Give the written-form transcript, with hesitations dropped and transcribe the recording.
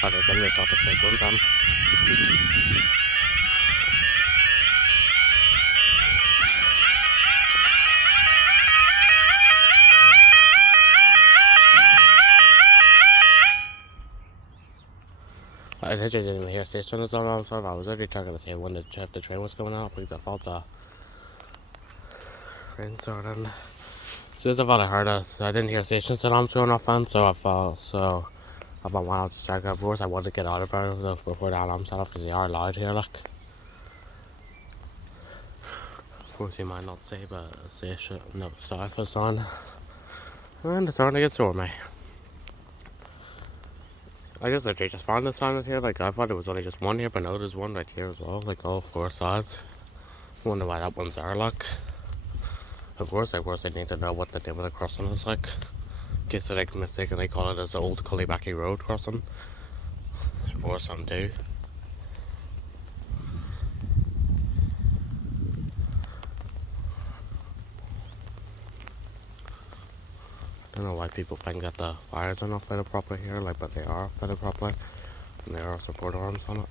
Okay, can we start the sequence on? I literally didn't even hear station is around, so I was already trying to say when if the train was coming out because I thought the train started. As soon as I thought I heard us, I didn't hear stations alarms going off on, so I thought, I thought, wow, just check. Of course, I wanted to get out of there before the alarm set off because they are loud here, like. Of course, you might not say, but station, no, south is on. And it's starting to get stormy. I guess they just found the silence here. Like, I thought it was only just one here, but no, there's one right here as well. Like, all four sides. Wonder why that one's there, like. Of course, they need to know what the name of the crossing is, like. In case they mistakenly call it as the old Cullybackey Road crossing. Or some do. I don't know why people think that the wires are not fitted properly here, like, but they are fitted properly. And there are support arms on it.